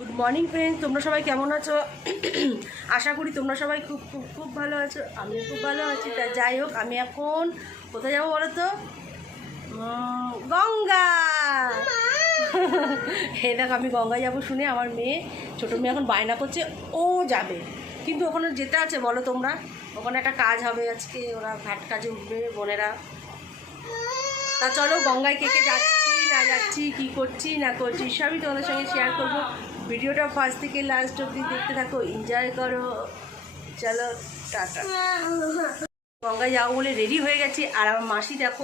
Good morning friends, তোমরা সবাই কেমন আছো? আশা করি তোমরা সবাই খুব খুব খুব ভালো আছো। আমিও খুব ভালো আছি। তা যাই হোক, আমি এখন কোথায় যাবো বলো তো? গঙ্গা। হে দেখ, আমি গঙ্গায় যাবো শুনে আমার মেয়ে, ছোটো মেয়ে এখন বায়না করছে ও যাবে, কিন্তু ওখানে যেতে আছে বলো তোমরা। ওখানে একটা কাজ হবে আজকে, ওরা ঘাট কাজে উঠবে বোনেরা। তা চলো গঙ্গায় কে কে যাচ্ছি না যাচ্ছি, কী করছি না করছি সবই তোমাদের সঙ্গে শেয়ার করবো। ভিডিওটা ফার্স্ট থেকে লাস্ট অবধি দেখতে থাকো, এনজয় করো। চলো টাটা। গঙ্গায় যাবো বলে রেডি হয়ে গেছি, আর আমার মাসি দেখো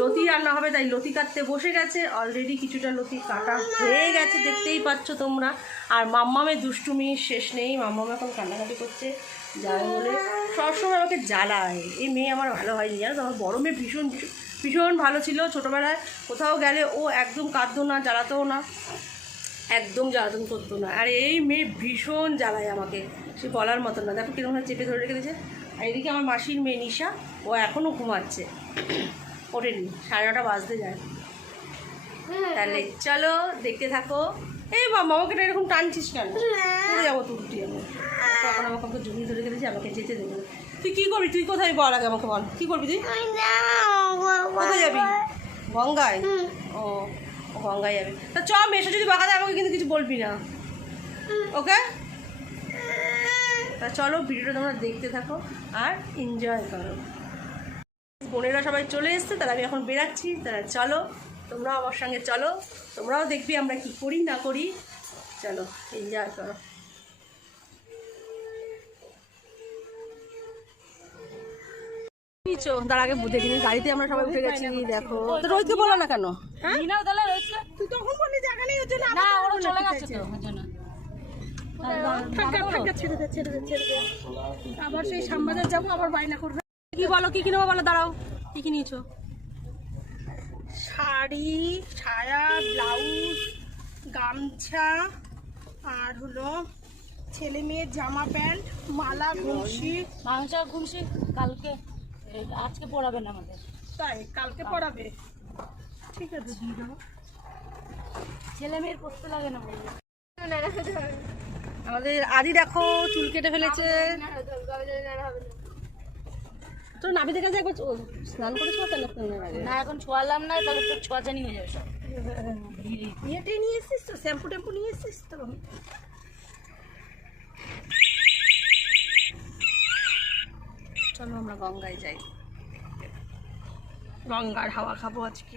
লতি রান্না হবে তাই লতি কাটতে বসে গেছে। অলরেডি কিছুটা লতি কাটা হয়ে গেছে, দেখতেই পাচ্ছ তোমরা। আর মাম্মামের দুষ্টুমির শেষ নেই, মাম্মাম এখন কান্নাকাটি করছে যাবে বলে। সবসময় আমাকে জ্বালায়, এই মেয়ে আমার ভালো হয়নি জানো তো। আমার বড় মেয়ে ভীষণ ভীষণ ভালো ছিল ছোটোবেলায়, কোথাও গেলে ও একদম কাঁদতো না, জ্বালাতেও না, একদম জ্বালাতন করতো না। আর এই মেয়ে ভীষণ জ্বালায় আমাকে, সে বলার মতো না। দেখো কীরকম চেপে ধরে রেখে দিয়েছে। আর এদিকে আমার মাসির মেয়ে নিশা, ও এখনও ঘুমাচ্ছে, ওঠেনি, 9:30 বাজতে যায়। তাহলে চলো দেখতে থাকো। এই বাবা, আমাকে এরকম টানছিস কেন? পড়ে যাবো তুলটি। আমি তখন আমাকে জমি ধরে গেলেছি, আমাকে যেতে দেবে। তুই কী করবি? তুই কোথায় বল আগে আমাকে বল, কী করবি তুই? কোথায় যাবি? গঙ্গায়? ও গঙ্গায় যাবে। তা চ, মেশো যদি বাঁকা দেয় আমাকে কিন্তু কিছু বলবি না, ওকে? তা চলো ভিডিওটা তোমরা দেখতে থাকো আর এনজয় করো। বোনেরা সবাই চলে এসছে, তারা আমি এখন বেরাচ্ছি। তারা চলো তোমরাও আমার সঙ্গে চলো, তোমরাও দেখবি আমরা কি করি না করি। চলো এনজয় করো। তার আগে দেখিনি, গাড়িতে আমরা সবাই উঠে গেছি। দেখো তো, রোহিতকে বলো না কেন? তুই তখন বললি জায়গা নেই, হচ্ছে না ওরা চলে গেছে তো। আবার সেই শ্যামবাজার যাবো, আবার বায়না করবে। কি বলো, কি কিনবো বলো? দাঁড়াও, কি কি নিয়েছো? শাড়ি, ছায়া, ব্লাউজ, গামছা, আর হলো ছেলে মেয়ের জামা প্যান্ট, মালা, ঘুমসি। ঘুমসি কালকে, আজকে পড়াবে না আমাদের। তাই কালকে পড়াবে? ঠিক আছে, দিয়ে দেবো। ছেলে মেয়ের পড়তে লাগে না বলবে। আমাদের আদি দেখো চুল কেটে ফেলেছে। তোর নাবিদের কাছে একবার স্নান করেছো না? এখন ছোয়ালাম না, তাহলে তোর ছোঁয়াচানি হয়ে যাবে সব। ইয়েটাই নিয়ে এসছিস তো, শ্যাম্পু ট্যাম্পু নিয়ে এসছিস তো? চলো আমরা গঙ্গায় যাই, গঙ্গার হাওয়া খাবো আজকে।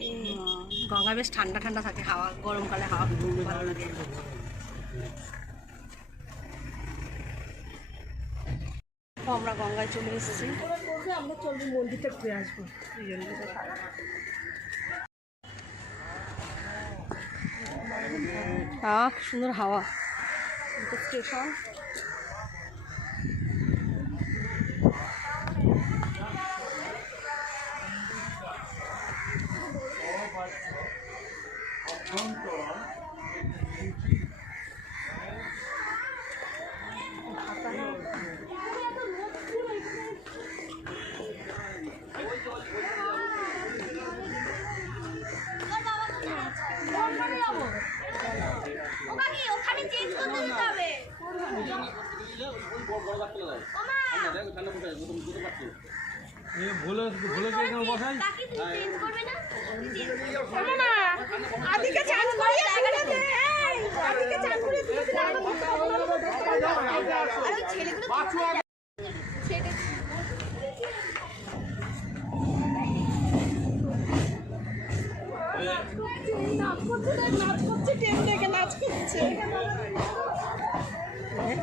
গঙ্গা বেশ ঠান্ডা ঠান্ডা থাকে হাওয়া, গরমকালে হাওয়া ভালো লাগে। আমরা গঙ্গায় চলে এসেছি, আমরা চলবো মন্দিরটা ঘুরে আসবো দুজনে। সুন্দর হাওয়া, স্টেশন।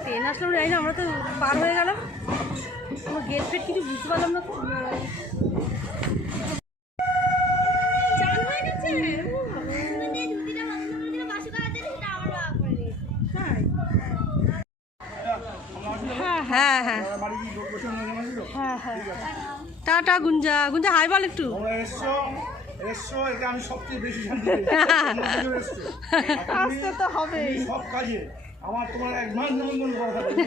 ট্রেন আসলাম যাই না, আমরা তো পার হয়ে গেলাম, আমার গেট ফেট কিছু বুঝতে পারলাম না। হ্যাঁ হ্যাঁ হ্যাঁ হ্যাঁ, টাটা। গুঞ্জা, গুঞ্জা হাই বল একটু। আমি সবচেয়ে বেশি আসতে তো হবে সব কাজে। আমার তোমার এক মাস নিমন্ত্রণ করা থাকবে,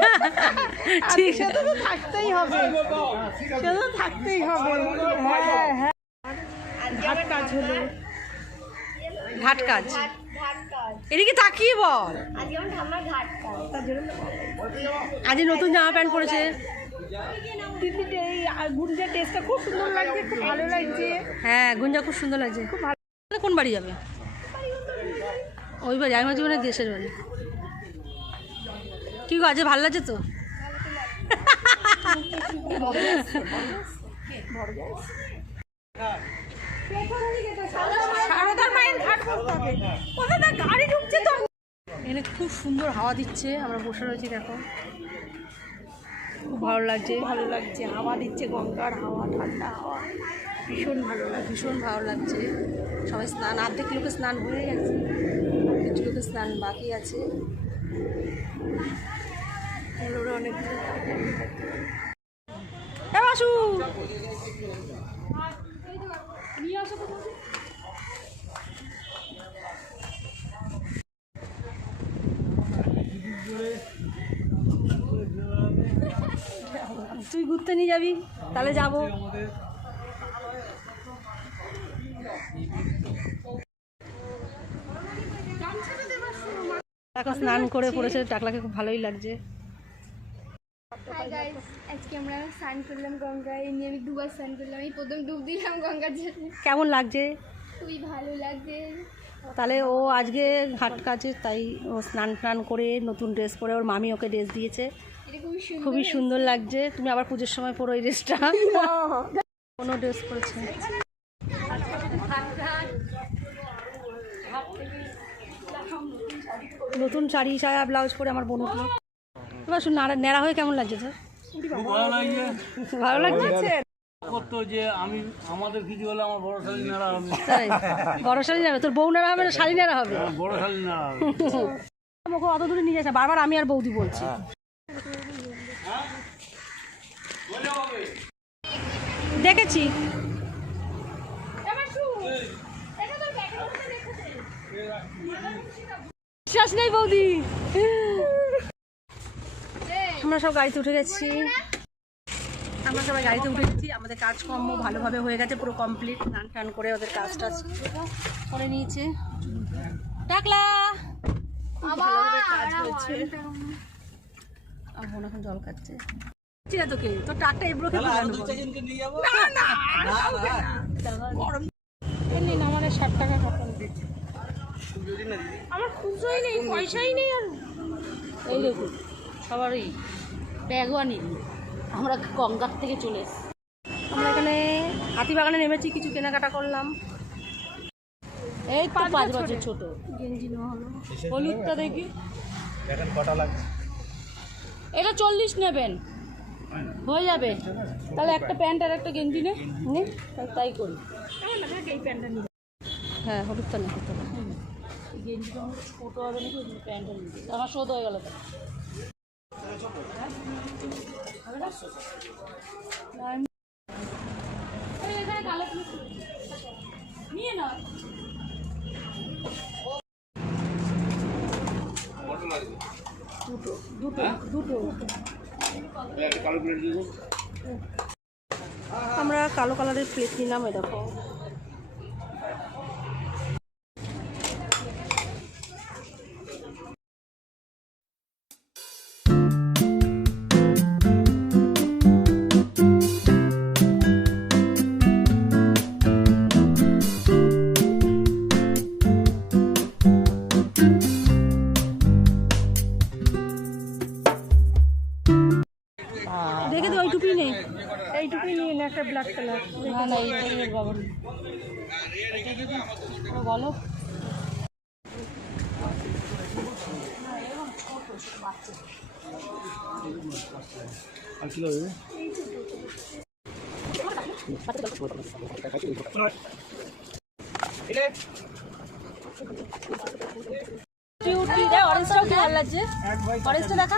ঠিক সেটা তো থাকতেই হবে, সেটা তো থাকতেই হবে। হ্যাঁ হ্যাঁ, ঘাট কাজ হলো, ঘাট কাজ। এদিকে তাকিয়ে বল। আজকে আমার ঠাম্মার ঘাট কাজ, তার জন্য আজ নতুন জামা প্যান্ট পরেছে। দিদিটা এই গুড়িটার টেস্টটা খুব সুন্দর লাগছে, খুব ভালো লাগছে। হ্যাঁ গুঞ্জা খুব সুন্দর লাগছে। খুব ভালো। কোন বাড়ি যাবে? ওই বাড়ি, আমার জীবনের দেশের বাড়ি। কি গো, আজ ভালো লাগছে তো? এখানে খুব সুন্দর হাওয়া দিচ্ছে, আমরা বসে রয়েছি দেখো, খুব ভালো লাগছে। ভালো লাগছে, হাওয়া দিচ্ছে, গঙ্গার হাওয়া, ঠান্ডা হাওয়া, ভীষণ ভালো লাগছে। ভীষণ ভালো লাগছে। সবাই স্নান, অর্ধেক লোকে স্নান হয়ে গেছে, কিছু লোকের স্নান বাকি আছে। অনেক বাসু তুই ঘুরতে নিয়ে যাবি, তাহলে যাবো। এখন স্নান করে পড়েছে, টাকলাকে খুব ভালোই লাগছে। হাই গাইস, আজকে আমরা স্নান করলাম গঙ্গায়। নিয়ে আমি দুবার স্নান করলাম, এই প্রথম ডুব দিলাম গঙ্গার জন্য। কেমন লাগছে? খুবই ভালো লাগছে। তাহলে ও আজকে ঘাট কাজে, তাই ও স্নান টান করে নতুন ড্রেস পরে, ওর মামি ওকে ড্রেস দিয়েছে, এটা খুবই সুন্দর। খুবই সুন্দর লাগছে। তুমি আবার পুজোর সময় পরো এই ড্রেসটা। কোনো ড্রেস পরেছে। নতুন শাড়ি সায়া ব্লাউজ পরে আমার বোন উঠলো। এবার শুন, নেড়া হয়ে কেমন লাগছে তোর? ভালো লাগছে। ভালো লাগছে করতো যে আমি আমাদের কিছু হলে আমার বড় শাড়ি নেড়া হবে, তাই? বড় শাড়ি নেড়া, তোর বউ নেড়া হবে না শাড়ি নেড়া হবে? বড় শাড়ি নেড়া হবে। আমাকে অত দূরে নিয়ে যাচ্ছে বারবার, আমি আর বৌদি বলছি। দেখেছি বিশ্বাস নেই বৌদি। আমরা সব গাড়িতে উঠে গেছি, আমরা সবাই গাড়িতে উঠে গেছি। আমাদের কাজকর্ম ভালোভাবে হয়ে গেছে, পুরো কমপ্লিট। স্নান টান করে ওদের কাজ টাজ করে নিয়েছে। টাকলা কাজ হয়েছে, আর বোন এখন জল খাচ্ছে। চিনা তোকে, তোর টাকটা এবড়ো খেয়ে আমার 60 টাকা কাটন দিচ্ছে। আমার খুচরোই নেই, পয়সাই নেই। আর এই দেখুন সবারই ব্যাগও আনি, আমরা গঙ্গার থেকে চলে এসেছি। আমরা এখানে হাতিবাগানে নেমেছি, কিছু কেনাকাটা করলাম। এই তো 5 বছর ছোট গেঞ্জি নেওয়া হলো। হলুদটা দেখি দেখেন কটা লাগছে। এটা 40 নেবেন, হয়ে যাবে। তাহলে একটা প্যান্ট আর একটা গেঞ্জি নে, তাই করি। হ্যাঁ হলুদটা নেই, গেঞ্জিটা আমার ছোটো হবে নাকি, প্যান্টটা নিবি। আমার শোধ হয়ে গেল তো। নিয়ে না দুটো আমরা কালো কালারের প্লেট নিলাম। এ দেখো দেখে তো ওইটুকুই নেই, এইটুকুই নিয়ে না, একটা ব্ল্যাক কালার। না না এইটাই বাবা বলো। আর কি লাগবে? অরেঞ্জটাও কি ভালো লাগছে, অরেঞ্জটা দেখা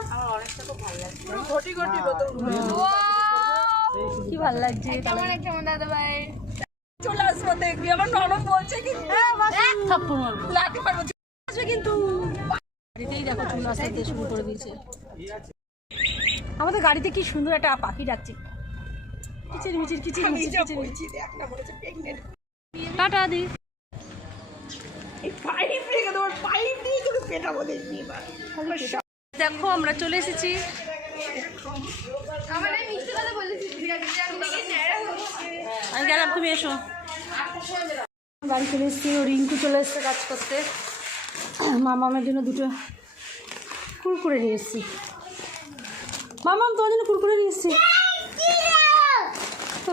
কি ভালো লাগছে। কেমন একটা মনে দাদা ভাই চলে আসবো দেখবি, আমার নরম বলছে কিন্তু আসবে কিন্তু গাড়িতেই দেখো চুল আসতে দিয়ে শুরু করে দিয়েছে। আমাদের গাড়িতে কি সুন্দর একটা পাখি ডাকছে, কিচির মিচির কিচির মিচির কিচির। টাটা দি। এই পাইপ রেখে দেবো আমার পাইপ দিয়ে তোকে পেটাবো দেখবি এবার। দেখো আমরা চলে এসেছি। আমার এই মিষ্টি কথা বলেছি আমি দেখি ন্যাড়া হচ্ছে। আমি গেলাম, তুমি এসো। বাড়ি চলে এসেছি, ও রিঙ্কু চলে এসছে কাজ করতে। মামামের জন্য দুটো কুরকুরে নিয়ে এসেছি। মামাম তোমার জন্য কুরকুরে নিয়ে এসেছি।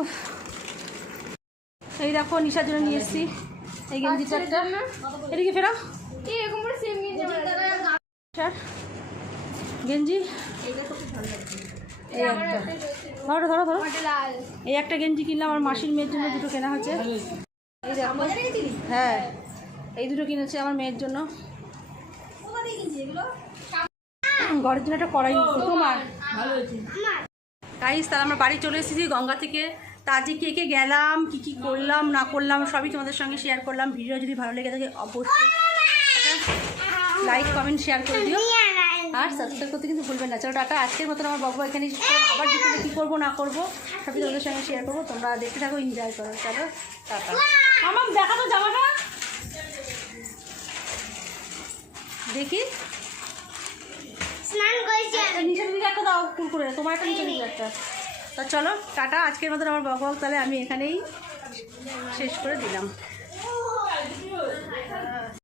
উফ। এই দেখো নিশার জন্য নিয়ে এসেছি এই গেঞ্জিটা একটা, এদিকে ফেরা এই এরকম করে সেম নিয়ে যাবো স্যার গেঞ্জি এই একটা, ধরো ধরো ধরো, লাল এই একটা গেঞ্জি কিনলাম আমার মাসির মেয়ের জন্য, দুটো কেনা হয়েছে। এই দেখো, হ্যাঁ এই দুটো কিনেছে আমার মেয়ের জন্য। ঘরের জন্য একটা কড়াই নিয়েছি তোমার। গাইস, তাহলে আমরা বাড়ি চলে এসেছি গঙ্গা থেকে। তা আজকে কে কে গেলাম, কি কি করলাম না করলাম সবই তোমাদের সঙ্গে শেয়ার করলাম। ভিডিও যদি ভালো লেগে থাকে অবশ্যই লাইক কমেন্ট শেয়ার করে দিও, আর সাবস্ক্রাইব করতে কিন্তু ভুলবেন না। চলো টাটা, আজকের মতন আমার বাবু এখানে আবার বিকেলে কী করবো না করবো সবই তোমাদের সঙ্গে শেয়ার করবো। তোমরা দেখতে থাকো, এনজয় করো। চলো টাটা। আমার দেখা তো জামাটা দেখি, স্নান করেছি নিচের দিকে একটা দাও কুরকুরে, তোমার একটা নিচের দিকে একটা। তা চলো টাটা, আজকের মতন আমার বাবু তাহলে আমি এখানেই শেষ করে দিলাম।